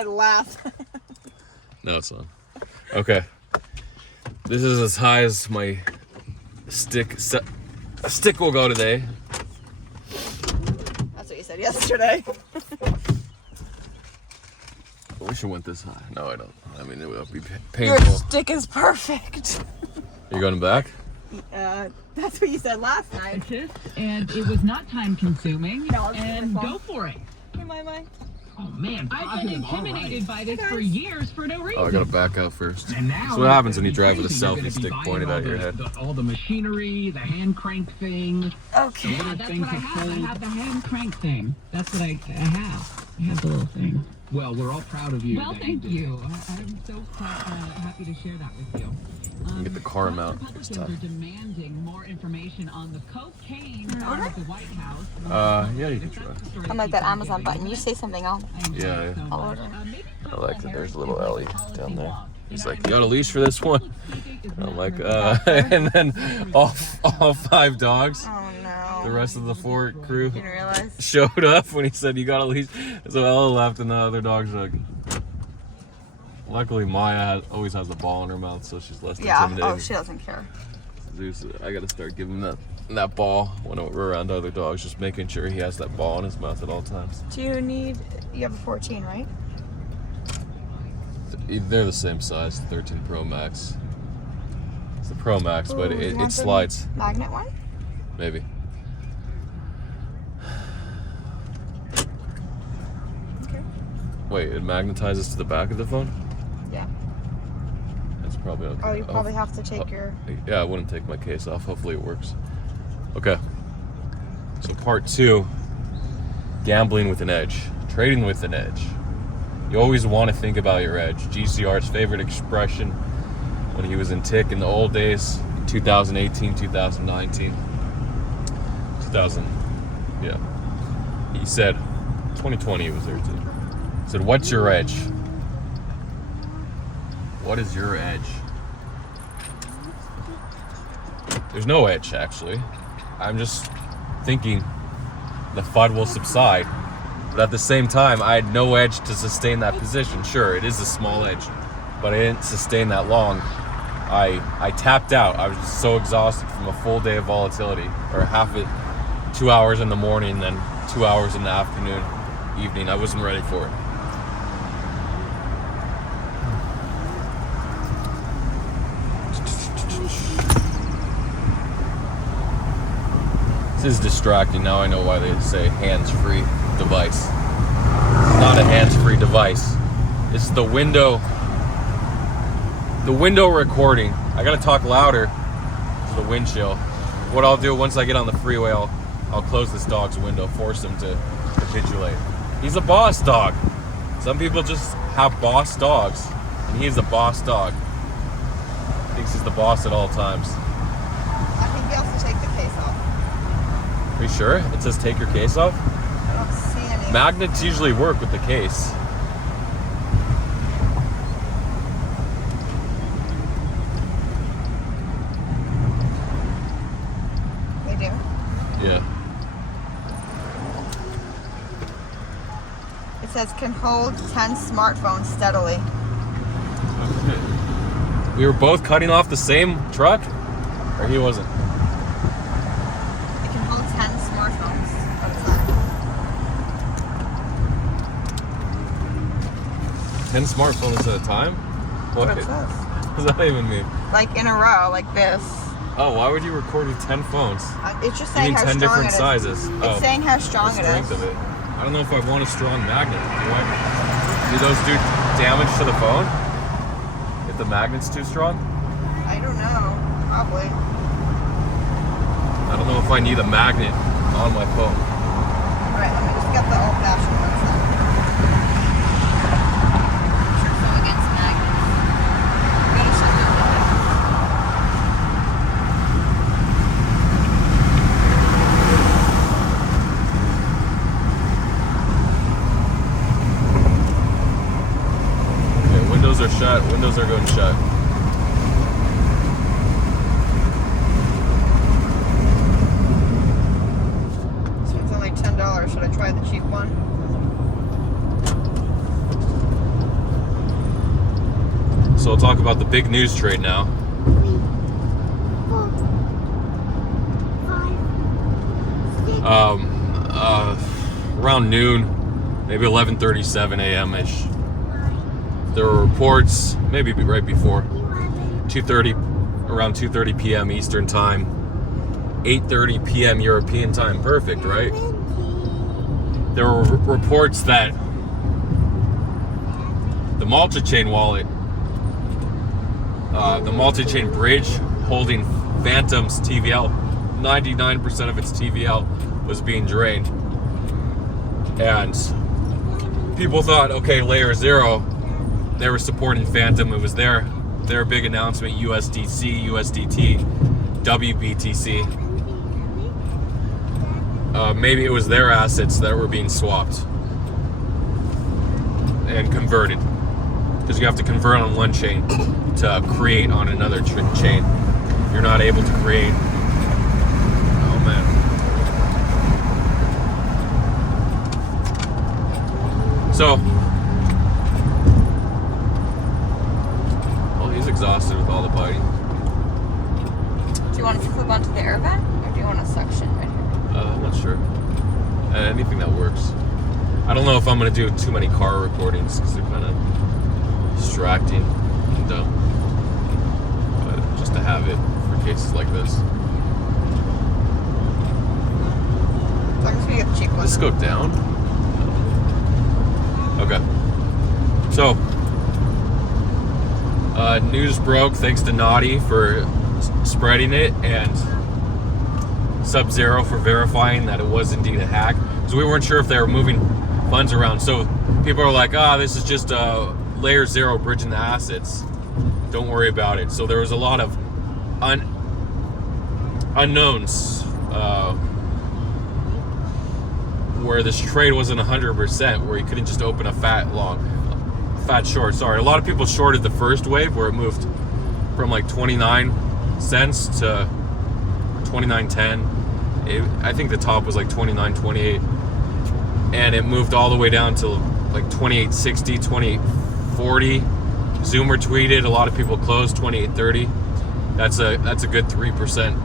I laugh. No, it's not. Okay. This is as high as my stick will go today. That's what you said yesterday. I wish it went this high. No, I don't. I mean, it would be Your painful. stick is perfect. You're going back? That's what you said last night. And it was not time consuming. No, and go for it. Hey, my. Oh man, I've been intimidated by this for years for no reason. Oh, I gotta back out first. And now That's what happens when you drive with a crazy. You're selfie gonna stick be buying pointed at your head. all the machinery, the hand crank thing. Okay. Yeah, that's what I have. I have the hand crank thing. That's what I have. I have the little thing. Well, we're all proud of you. Well, thank you. I'm so happy to share that with you. Get the car mount. Republicans are demanding more information on the cocaine found at the White House. Yeah, you can try. I'm like that Amazon button. You say something else. Yeah. I'll order. I like that there's a little Ellie down there. He's like, you got a leash for this one? And I'm like, and then all 5 dogs, Oh no. the rest of the 4 crew You didn't realize? showed up when he said, you got a leash. So Ella left and the other dogs are like, luckily Maya always has the ball in her mouth, so she's less intimidating. Oh, she doesn't care. Zeus, I gotta start giving him that ball when we're around other dogs, just making sure he has that ball in his mouth at all times. Do you have a 14, right? They're the same size, 13 Pro Max. It's the Pro Max, but it slides. Magnet one? Maybe. Okay. Wait, it magnetizes to the back of the phone? Yeah. That's probably okay. Oh, you probably have to take your... Yeah, I wouldn't take my case off. Hopefully it works. Okay. So part 2, gambling with an edge. Trading with an edge. You always want to think about your edge. GCR's favorite expression when he was in Tick in the old days, 2018, 2019. 2000, yeah. He said, 2020 he was there too. He said, what's your edge? What is your edge? There's no edge, actually. I'm just thinking the FUD will subside. But at the same time, I had no edge to sustain that position. Sure, it is a small edge, but I didn't sustain that long. I tapped out. I was just so exhausted from a full day of volatility, or half it, 2 hours in the morning, then 2 hours in the afternoon, evening. I wasn't ready for it. This is distracting. Now I know why they say hands-free device. It's not a hands-free device. It's the window recording. I gotta talk louder to the windshield. What I'll do once I get on the freeway, I'll close this dog's window, force him to capitulate. He's a boss dog. Some people just have boss dogs, and he's a boss dog. Thinks he's the boss at all times. I think he has to take the case off. Are you sure? It says take your case off? I don't see any. Magnets usually work with the case. They do? Yeah. It says can hold 10 smartphones steadily. We were both cutting off the same truck? Or he wasn't? It can hold 10 smartphones at a time. 10 smartphones at a time? What That's what it says. does that even mean? Like in a row, like this. Oh, why would you record with 10 phones? It's just You saying mean how 10 strong different it is. sizes? It's saying how strong the it strength is. of it. I don't know if I want a strong magnet. Do those do damage to the phone? If the magnet's too strong? I don't know. Probably. I don't know if I need a magnet on my phone. Alright, let me just get the old-fashioned ones then. Sure, so against magnets. Gotta shut it down. Okay, windows are shut. Windows are going shut. This one's only $10. Should I try the cheap one? So I'll talk about the big news trade now. 3, 4, 5, 6, Around noon, maybe 11:37 a.m.-ish. There were reports, maybe right before, 2:30, around 2:30 p.m. Eastern Time, 8:30 p.m. European Time. Perfect, right? There were reports that the multi-chain wallet, the multi-chain bridge holding Phantom's TVL, 99% of its TVL was being drained. And people thought, okay, layer 0, they were supporting Phantom. It was their big announcement, USDC, USDT, WBTC. Maybe it was their assets that were being swapped and converted. Because you have to convert on one chain to create on another chain. You're not able to create. Oh man. So, well, he's exhausted with all the biting. Do you want to flip onto the air vent, or do you want to suction right here? I'm not sure. Anything that works. I don't know if I'm going to do too many car recordings because they're kind of distracting and dumb. But just to have it for cases like this. As long as we get the cheap one. Let's go down. Okay. So, news broke thanks to Naughty for spreading it and Sub-Zero for verifying that it was indeed a hack. Because we weren't sure if they were moving funds around. So people are like, this is just a layer 0 bridging the assets. Don't worry about it. So there was a lot of unknowns where this trade wasn't 100%, where you couldn't just open a fat short. Sorry, a lot of people shorted the first wave where it moved from like 29 cents to 29.10. I think the top was like 29.28, and it moved all the way down to like 28.60, 28.40. Zoomer tweeted, a lot of people closed 28.30. That's a good 3%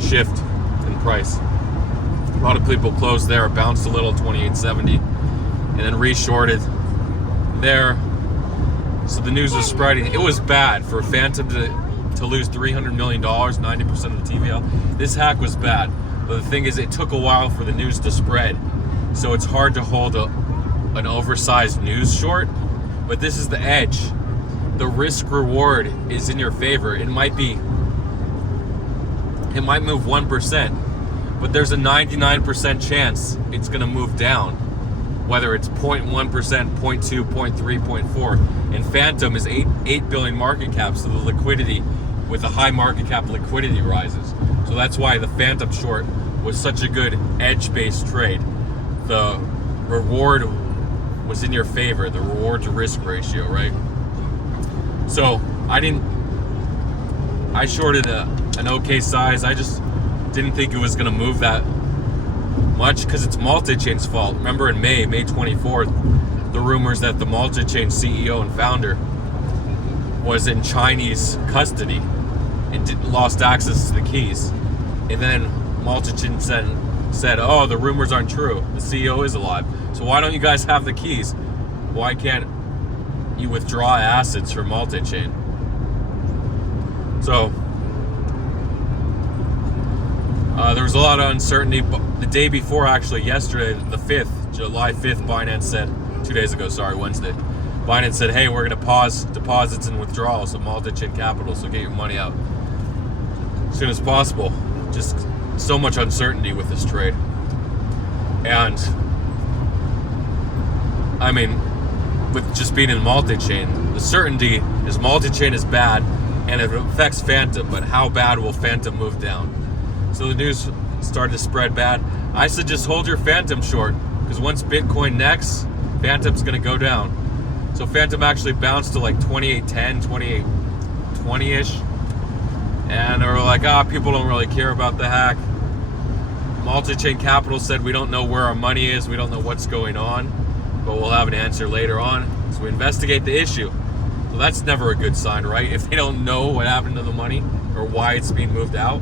shift in price. A lot of people closed there, bounced a little, 28.70, and then re-shorted there. So the news was spreading. It was bad for Phantom to lose $300 million, 90% of the TVL. This hack was bad. But the thing is, it took a while for the news to spread. So it's hard to hold an oversized news short. But this is the edge. The risk reward is in your favor. It might move 1%, but there's a 99% chance it's going to move down. Whether it's 0.1%, 0.2, 0.3, 0.4. And Phantom is 8 billion market cap, so the liquidity, with a high market cap, liquidity rises. So that's why the Phantom short was such a good edge-based trade. The reward was in your favor, the reward to risk ratio, right? So I shorted an okay size. I just didn't think it was gonna move that much because it's multi-chain's fault. Remember in May 24th, the rumors that the multi-chain CEO and founder was in Chinese custody and lost access to the keys. And then multi-chain said, oh, the rumors aren't true. The CEO is alive. So why don't you guys have the keys? Why can't you withdraw assets from multi-chain? So there was a lot of uncertainty. The day before, actually, yesterday, the 5th, July 5th, Binance said, 2 days ago, sorry, Wednesday, Binance said, hey, we're going to pause deposits and withdrawals of multi-chain capital, so get your money out as soon as possible. Just so much uncertainty with this trade. And, I mean, with just being in multi-chain, the certainty is multi-chain is bad, and it affects Phantom, but how bad will Phantom move down? So the news started to spread bad. I said just hold your Phantom short, because once Bitcoin necks, Phantom's going to go down. So Phantom actually bounced to like 28.10, 28.20-ish. And they were like, people don't really care about the hack. Multi-chain Capital said, we don't know where our money is. We don't know what's going on, but we'll have an answer later on. So we investigate the issue. So Well, that's never a good sign, right? If they don't know what happened to the money or why it's being moved out.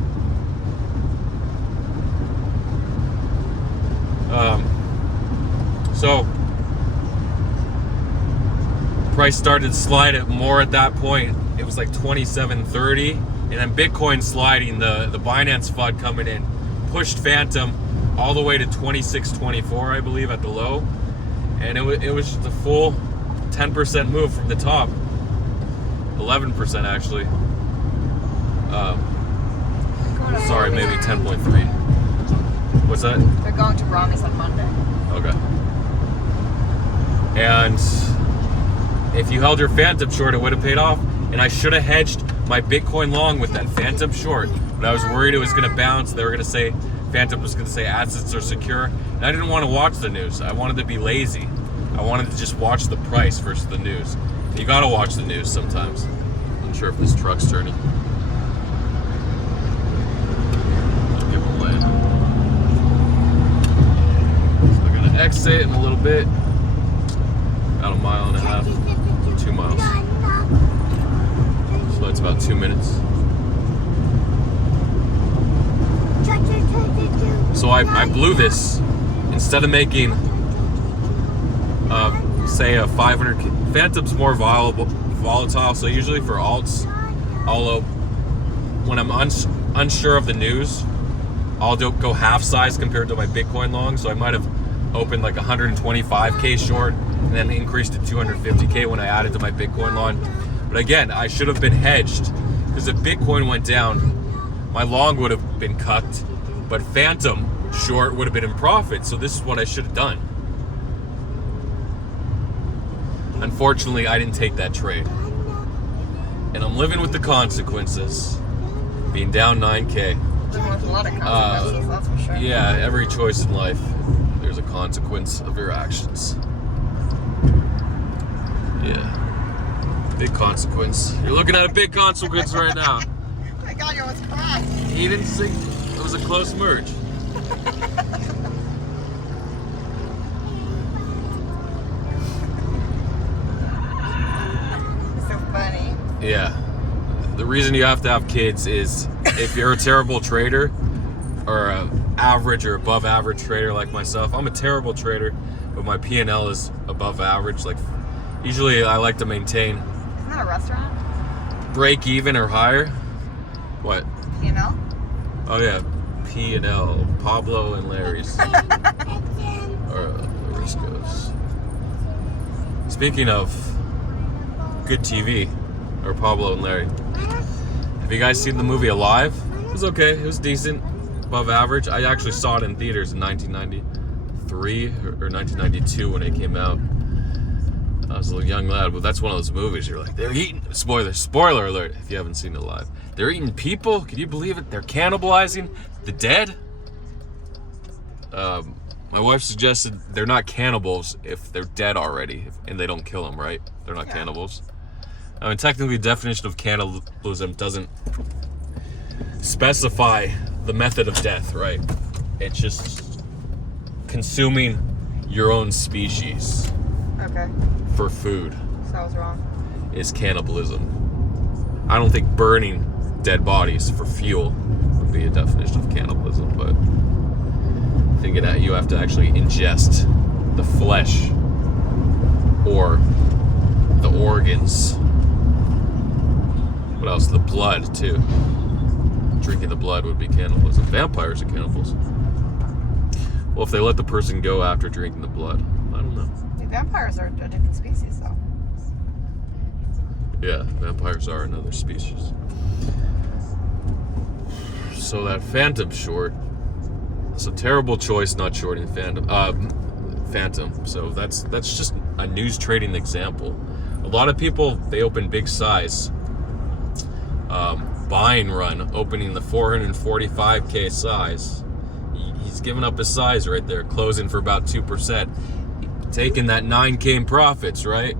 So price started to slide at more at that point. It was like 27.30, and then Bitcoin sliding, the Binance FUD coming in, pushed Phantom all the way to 26.24, I believe, at the low, and it was just a full 10% move from the top, 11% actually. Sorry, maybe 10.3. What's that? They're going to Rami's on Monday. Okay. And if you held your Phantom short, it would have paid off. And I should have hedged my Bitcoin long with that Phantom short. But I was worried it was going to bounce. They were going to say, Phantom was going to say assets are secure. And I didn't want to watch the news. I wanted to be lazy. I wanted to just watch the price versus the news. You got to watch the news sometimes. I'm not sure if this truck's turning. I'll give him a lane. So I'm going to exit in a little bit. About a mile and a half, 2 miles. So it's about 2 minutes. So I blew this. Instead of making, say a 500, Phantom's more volatile. So usually for alts, when I'm unsure of the news, I'll go half size compared to my Bitcoin long. So I might have opened like 125K short and then increased to 250K when I added to my Bitcoin long. But again, I should have been hedged, because if Bitcoin went down, my long would have been cucked, but Phantom short would have been in profit. So this is what I should have done. Unfortunately, I didn't take that trade, and I'm living with the consequences, being down 9K. Living with a lot of consequences, that's for sure. Yeah, every choice in life, there's a consequence of your actions. Yeah, big consequence. You're looking at a big consequence right now. Oh my God, you almost crashed. He didn't see. It was a close merge. So funny. Yeah. The reason you have to have kids is if you're a terrible trader or an average or above average trader like myself. I'm a terrible trader, but my P&L is above average. Like, usually I like to maintain Isn't that a restaurant? break even or higher. What? You know? Oh yeah, P&L, Pablo and Larry's. Or Risco's. Speaking of good TV, or Pablo and Larry, have you guys seen the movie Alive? It was okay. It was decent, above average. I actually saw it in theaters in 1993 or 1992 when it came out. I was a little young lad, but that's one of those movies you're like, they're eating. Spoiler alert! If you haven't seen it Alive, they're eating people. Can you believe it? They're cannibalizing the dead. My wife suggested they're not cannibals if they're dead already, and they don't kill them, right? They're not cannibals. I mean, technically, the definition of cannibalism doesn't specify the method of death, right? It's just consuming your own species Okay. for food So I was wrong. is cannibalism. I don't think burning dead bodies for fuel would be a definition of cannibalism, but thinking that you have to actually ingest the flesh or the organs. What else? The blood, too. Drinking the blood would be cannibalism. Vampires are cannibals. Well, if they let the person go after drinking the blood, I don't know. The vampires are a different species, though. Yeah, vampires are another species. So that Phantom short, it's a terrible choice not shorting Phantom. So that's just a news trading example. A lot of people, they open big size. Buying run, opening the 445K size. He's giving up his size right there, closing for about 2%. Taking that 9K in profits, right?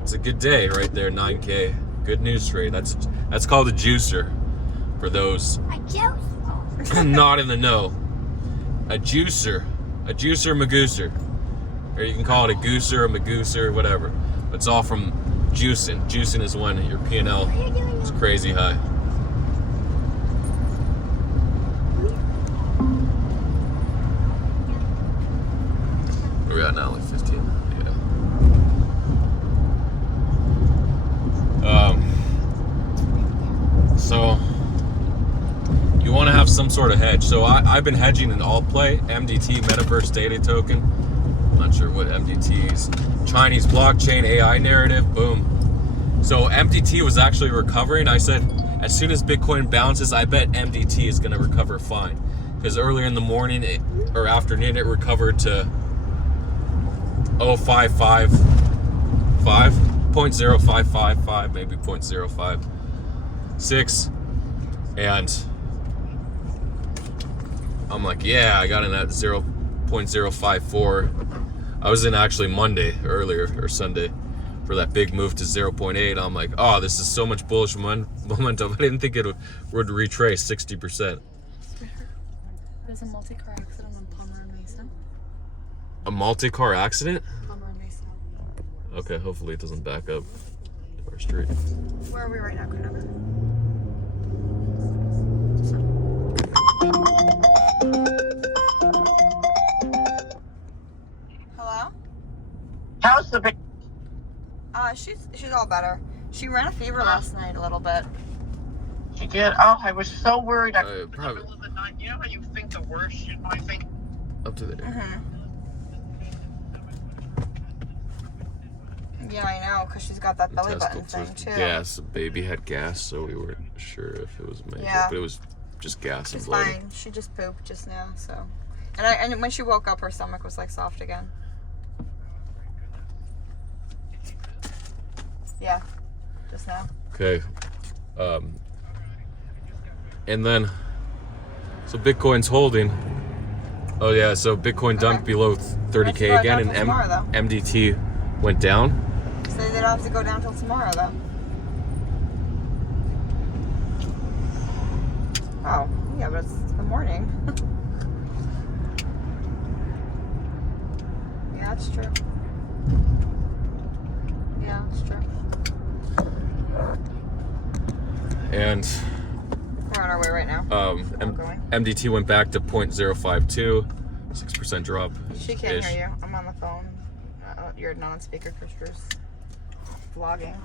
It's a good day right there, 9K. Good news trade. That's called a juicer for those not in the know. A juicer magooser. Or you can call it a gooser, a magooser, whatever. It's all from juicing. Juicing is when your P&L is crazy high. Where are we at now? Like 15? Yeah. So you want to have some sort of hedge. So I've been hedging in alt play, MDT, Metaverse Data Token. I'm not sure what MDT is. Chinese blockchain AI narrative, boom. So MDT was actually recovering. I said, as soon as Bitcoin bounces, I bet MDT is going to recover fine. Because earlier in the morning or afternoon, it recovered to 0.0555, maybe 0.056. And I'm like, yeah, I got in at 0.054. I was in actually Monday earlier, or Sunday, for that big move to 0.8. I'm like, oh, this is so much bullish momentum. I didn't think it would retrace 60%. There's a multi-car accident on Palmer and Mason. A multi-car accident? Palmer and Mason. Okay, hopefully it doesn't back up our street. Where are we right now, Cordova? Hello? How's the baby? She's all better. She ran a fever last night a little bit. She did. Oh, I was so worried. Probably Middle of the night. You know how you think the worst? You might think. up to there. Mm-hmm. Yeah, I know, because she's got that belly button thing, too. Gas. The baby had gas, so we weren't sure if it was major. Yeah. But it was just gas She's and blood. fine. She just pooped just now, so. And when she woke up, her stomach was like soft again. Yeah, just now. Okay. And then, so Bitcoin's holding. Oh yeah, so Bitcoin dumped below 30K again, and tomorrow, MDT went down. So they don't have to go down till tomorrow, though. Oh, yeah, but it's the morning. Yeah, that's true. Yeah, that's true. And We're on our way right now. MDT went back to 0.052, 6% drop. She can't hear you. I'm on the phone. You're non-speaker, Christopher's vlogging.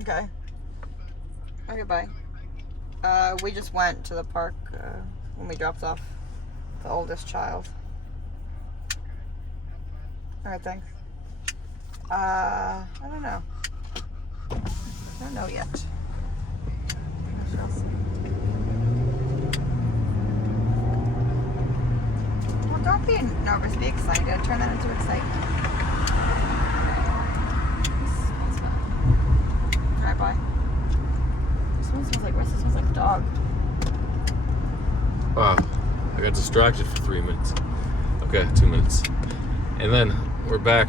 Okay. Okay, bye. We just went to the park when we dropped off the oldest child. Alright, thanks. I don't know. I don't know yet. We shall see. Well, don't be nervous, be excited. Turn that into excitement. Alright, bye. This one smells like This smells like a dog. Wow, I got distracted for 3 minutes. Okay, 2 minutes. And then we're back.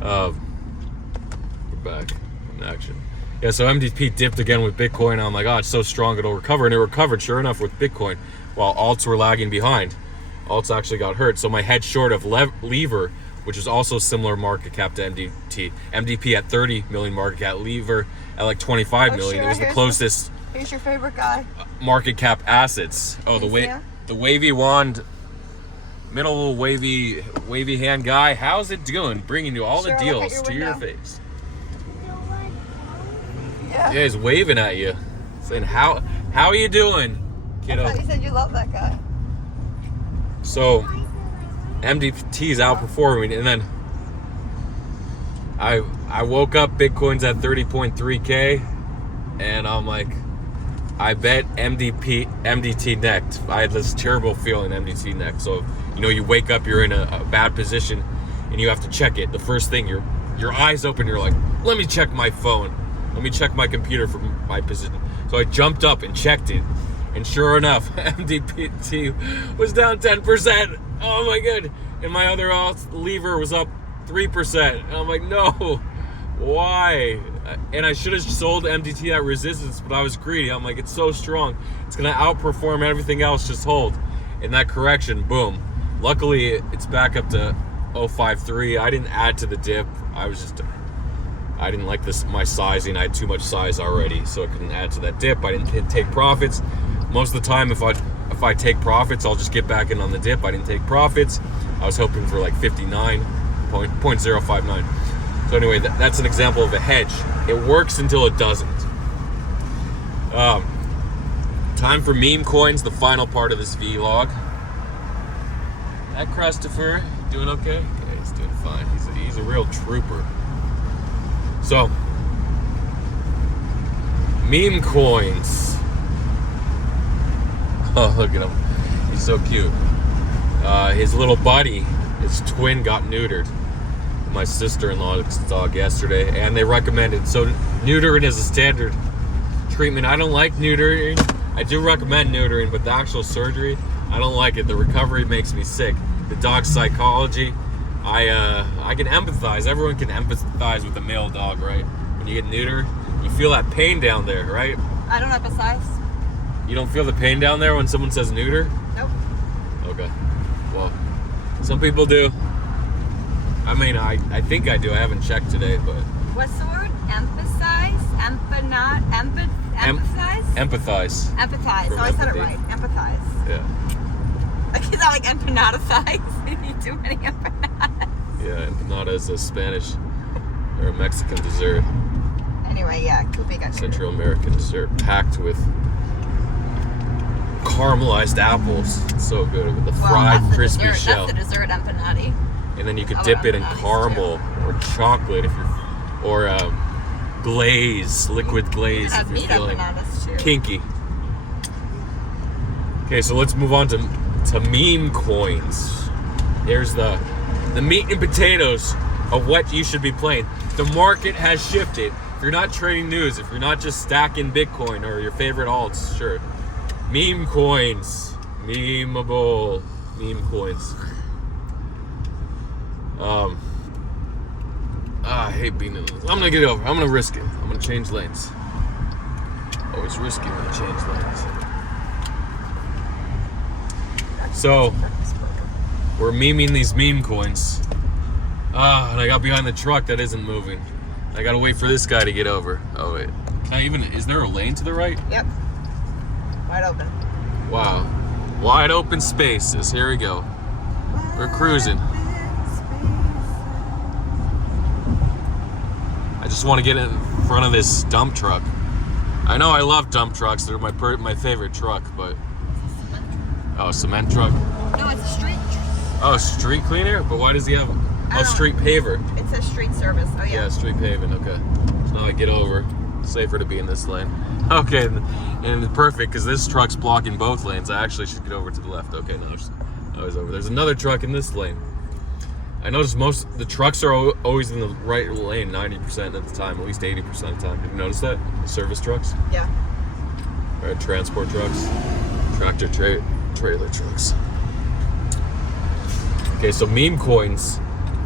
We're back in action. Yeah, so MDP dipped again with Bitcoin. I'm like, oh, it's so strong, it'll recover. And it recovered, sure enough, with Bitcoin, while alts were lagging behind. Alts actually got hurt. So my hedge short of Lever, which is also similar market cap to MDT. MDP at 30 million market cap, Lever at like 25 million. Sure. It was the closest Who's your favorite guy? market cap assets. Oh, the wavy wand, middle wavy hand guy. How's it doing? Bringing you all the deals to your face. Yeah. Yeah, he's waving at you, saying, "How are you doing, kiddo?" I thought you said you love that guy. So MDT's outperforming, and then I woke up. Bitcoin's at 30.3K, and I'm like, I bet MDT necked. I had this terrible feeling MDT necked. So you wake up, you're in a bad position, and you have to check it. The first thing, your eyes open, you're like, let me check my phone. Let me check my computer for my position. So I jumped up and checked it. And sure enough, MDT was down 10%. Oh my god. And my other Lever was up 3%. And I'm like, no. Why? And I should have sold MDT at resistance, but I was greedy. I'm like, it's so strong. It's going to outperform everything else. Just hold. In that correction, boom. Luckily, it's back up to 0.53. I didn't add to the dip. I didn't like my sizing. I had too much size already, so I couldn't add to that dip. I didn't take profits. Most of the time, if I take profits, I'll just get back in on the dip. I didn't take profits. I was hoping for like 0.059. So anyway, that's an example of a hedge. It works until it doesn't. Time for meme coins, the final part of this vlog. That Christopher doing okay? Yeah, he's doing fine. He's a real trooper. So, meme coins. Oh, look at him. He's so cute. His little buddy, his twin, got neutered. My sister-in-law's dog yesterday, and they recommended. So, neutering is a standard treatment. I don't like neutering. I do recommend neutering, but the actual surgery, I don't like it. The recovery makes me sick. The dog psychology, I can empathize. Everyone can empathize with a male dog, right? When you get neutered, you feel that pain down there, right? I don't empathize. You don't feel the pain down there when someone says neuter? Nope. Okay. Well, some people do. I mean, I think I do. I haven't checked today, but... What's the word? Emphasize? Empathize? Empathize. Empathize. From So I said it empathy. right. Empathize. Yeah. Like, is that like empanadize? You eat too many empanadas. Yeah, empanada is a Spanish or a Mexican dessert. Anyway, yeah, Coopy got Central American dessert packed with caramelized apples. It's so good with the fried, crispy dessert. shell. That's the dessert empanadi. And then you could I dip love it in empanadas, caramel or chocolate if you're, or glaze, liquid glaze It has if meat you're feeling empanadas too. kinky. Okay, so let's move on to meme coins. Here's the meat and potatoes of what you should be playing. The market has shifted. If you're not trading news, if you're not just stacking Bitcoin or your favorite alts, sure. Meme coins. Memeable meme coins. I hate being in this. I'm gonna get over. I'm gonna risk it. I'm gonna change lanes. Always risky when you change lanes. So, we're memeing these meme coins. And I got behind the truck that isn't moving. I gotta wait for this guy to get over. Oh wait. Is there a lane to the right? Yep. Wide open. Wow. Wide open spaces. Here we go. We're cruising. I just want to get in front of this dump truck. I know I love dump trucks. They're my favorite truck, but... Oh, cement truck? No, it's a street. Oh, street cleaner? But why does he have... Oh, street paver. It's a street service. Oh, yeah. Yeah, street paving, okay. So now I get over. Safer to be in this lane. Okay, and it's perfect, because this truck's blocking both lanes. I actually should get over to the left. Okay, now I was over. There's another truck in this lane. I noticed the trucks are always in the right lane 90% of the time, at least 80% of the time. Have you noticed that? The service trucks? Yeah. Or transport trucks? Tractor trailer trucks. Okay, so meme coins.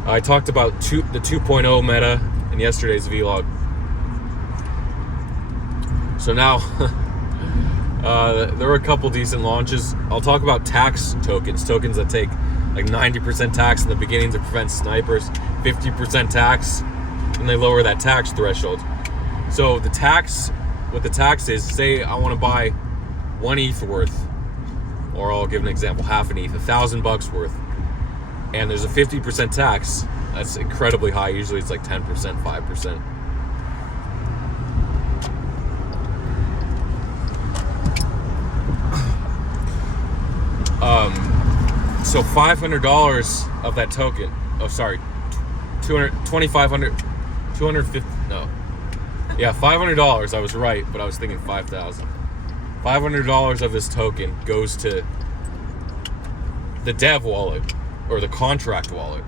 I talked about the 2.0 meta in yesterday's vlog. So now, there were a couple decent launches. I'll talk about tax tokens that take like 90% tax in the beginning to prevent snipers, 50% tax, and they lower that tax threshold. So what the tax is, say I want to buy 1 ETH worth, or I'll give an example, half an ETH, $1,000 worth, and there's a 50% tax. That's incredibly high. Usually it's like 10%, 5%. So $500 of that token, $500, I was right, but I was thinking 5,000. $500 of this token goes to the dev wallet or the contract wallet.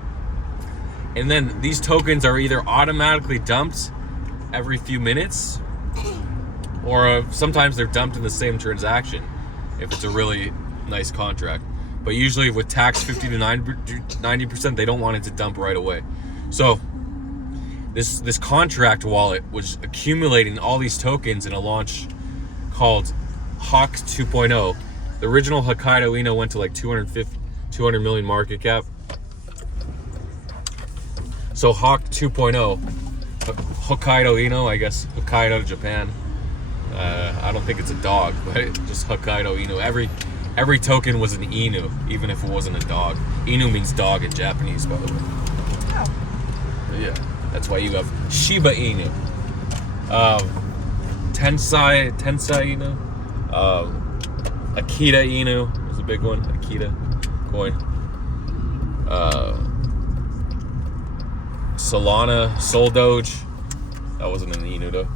And then these tokens are either automatically dumped every few minutes, or sometimes they're dumped in the same transaction if it's a really nice contract. But usually with tax 50 to 90%, they don't want it to dump right away. So this contract wallet was accumulating all these tokens in a launch called Hawk 2.0. The original Hokkaido Ino went to like 250 200 million market cap. So Hawk 2.0, Hokkaido Inu, I guess Hokkaido, Japan. I don't think it's a dog, but just Hokkaido Inu. Every token was an Inu, even if it wasn't a dog. Inu means dog in Japanese, by the way. Oh. Yeah, that's why you have Shiba Inu. Tensai Inu. Akita Inu is a big one. Akita coin. Solana, Sol Doge. That wasn't an Inu though.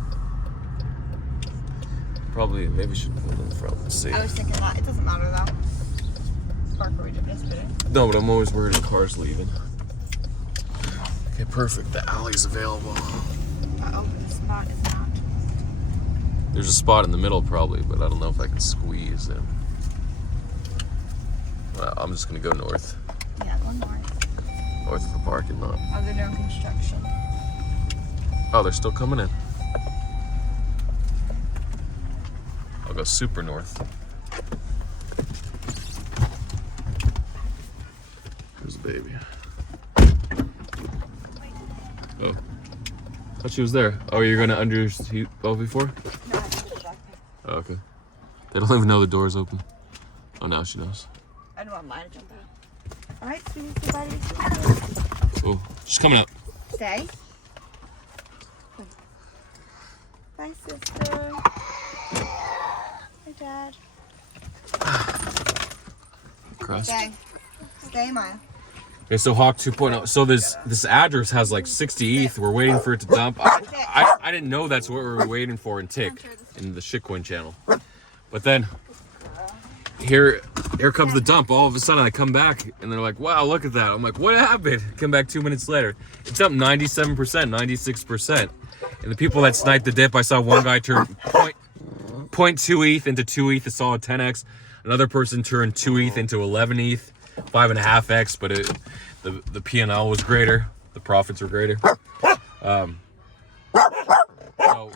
Probably, maybe should put it in front. Let's see. I was thinking that. It doesn't matter though. Park where we did yesterday. No, but I'm always worried the car's leaving. Okay, perfect. The alley's available. Uh-oh, the spot is not. There's a spot in the middle probably, but I don't know if I can squeeze in. Well, I'm just gonna go north. Yeah, one more. North of the parking lot. Oh, they're doing construction. Oh, they're still coming in. I'll go super north. There's the baby. Oh. Thought she was there. Oh, you're gonna under your seat before? No, I just did a backpack. Oh, okay. They don't even know the door's open. Oh, now she knows. I don't want mine to jump out. Alright, sweetie, buddy. Oh, she's coming out. Stay. Bye, sister. Hi, Dad. Crust. Stay. Stay, Maya. Okay, so Hawk 2.0. So this address has like 60 ETH. We're waiting for it to dump. I didn't know that's what we were waiting for in Tick, in the shitcoin channel. But then here comes the dump. All of a sudden I come back and they're like, wow, look at that. I'm like, what happened? Come back 2 minutes later. It's up 97%, 96%. And the people that sniped the dip, I saw one guy turn 0.2 ETH into 2 ETH, a solid 10x. Another person turned 2 ETH into 11 ETH, 5.5x, but the P&L was greater. The profits were greater. So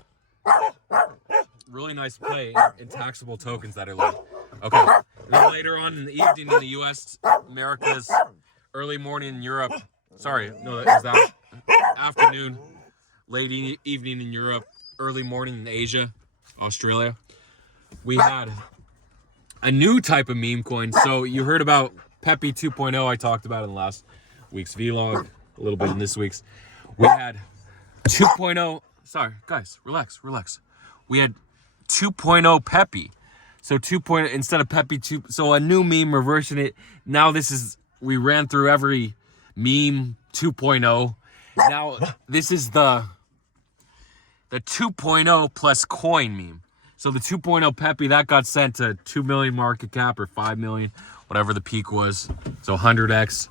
really nice play in taxable tokens that are low. Okay. And then later on in the evening in the US, America's early morning in Europe. Sorry, no, that was that afternoon, late evening in Europe, early morning in Asia, Australia. We had a new type of meme coin. So you heard about Pepe 2.0. I talked about in last week's vlog, a little bit in this week's. We had 2.0. Sorry, guys, relax. We had 2.0 Pepe. So 2.0 instead of Pepe 2. So a new meme reversing it. Now we ran through every meme 2.0. Now this is the 2.0 plus coin meme. So the 2.0 Pepe, that got sent to 2 million market cap or 5 million, whatever the peak was. So 100x.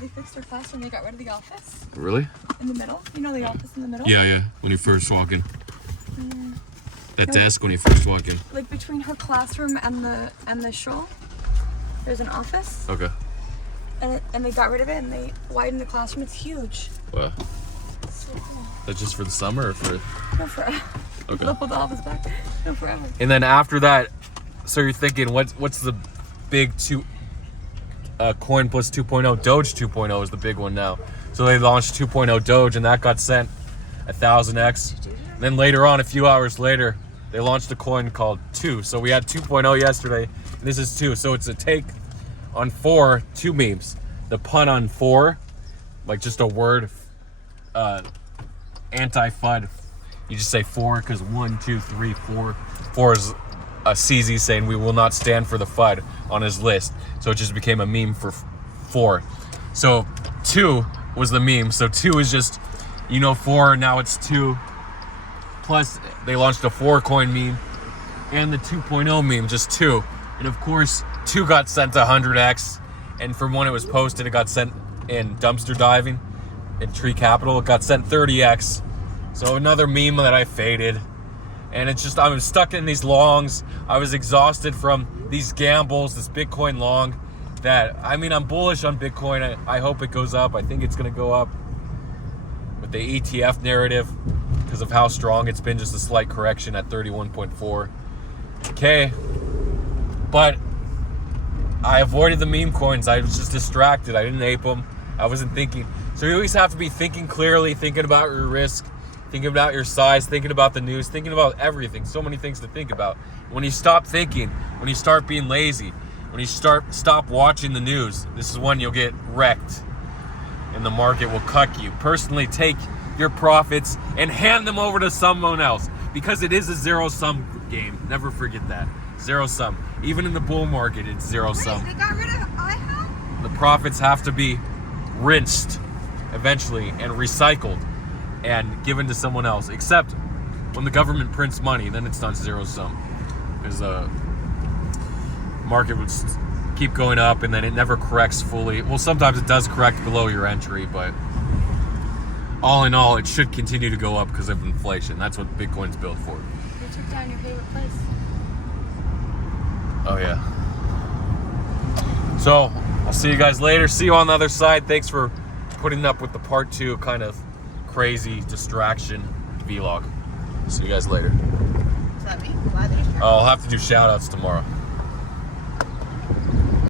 They fixed our classroom. They got rid of the office Really? in the middle. You know the office in the middle? Yeah. When you first walk in. That desk when you first walk in. Like between her classroom and the shul, there's an office. Okay. And they got rid of it and they widened the classroom. It's huge. Wow. So cool. That's just for the summer or for? No, forever. Okay. They'll put the office back. No, forever. And then after that, so you're thinking, what's the big coin plus 2.0? Doge 2.0 is the big one now. So they launched 2.0 Doge, and that got sent 1,000x. And then later on, a few hours later, they launched a coin called 2. So we had 2.0 yesterday, and this is 2. So it's a take on 4, 2 memes. The pun on 4, like just a word, anti-FUD. You just say 4 because 1, 2, 3, 4. 4 is a CZ saying we will not stand for the FUD on his list. So it just became a meme for 4. So 2 was the meme. So 2 is just, 4, now it's 2. Plus they launched a 4 coin meme and the 2.0 meme, just 2. And of course, 2 got sent to 100x. And from when it was posted, it got sent in dumpster diving in Tree Capital. It got sent 30x. So another meme that I faded. And it's just, I was stuck in these longs. I was exhausted from these gambles, this Bitcoin long that, I'm bullish on Bitcoin. I hope it goes up. I think it's going to go up with the ETF narrative because of how strong it's been, just a slight correction at 31.4K. But I avoided the meme coins. I was just distracted. I didn't ape them. I wasn't thinking. So you always have to be thinking clearly, thinking about your risk, thinking about your size, thinking about the news, thinking about everything. So many things to think about. When you stop thinking, when you start being lazy, when you stop watching the news, this is when you'll get wrecked and the market will cuck you. Personally, take your profits and hand them over to someone else because it is a zero-sum game. Never forget that. Zero sum. Even in the bull market, it's zero sum. They got rid of IHOP? The profits have to be rinsed eventually and recycled and given to someone else. Except when the government prints money, then it's not zero sum. Because the market would keep going up and then it never corrects fully. Well, sometimes it does correct below your entry, but all in all, it should continue to go up because of inflation. That's what Bitcoin's built for. You took down your favorite place. Oh, yeah. So, I'll see you guys later. See you on the other side. Thanks for putting up with the part 2 kind of crazy distraction vlog. See you guys later. Is that me? Why are they I'll have to do shout outs tomorrow.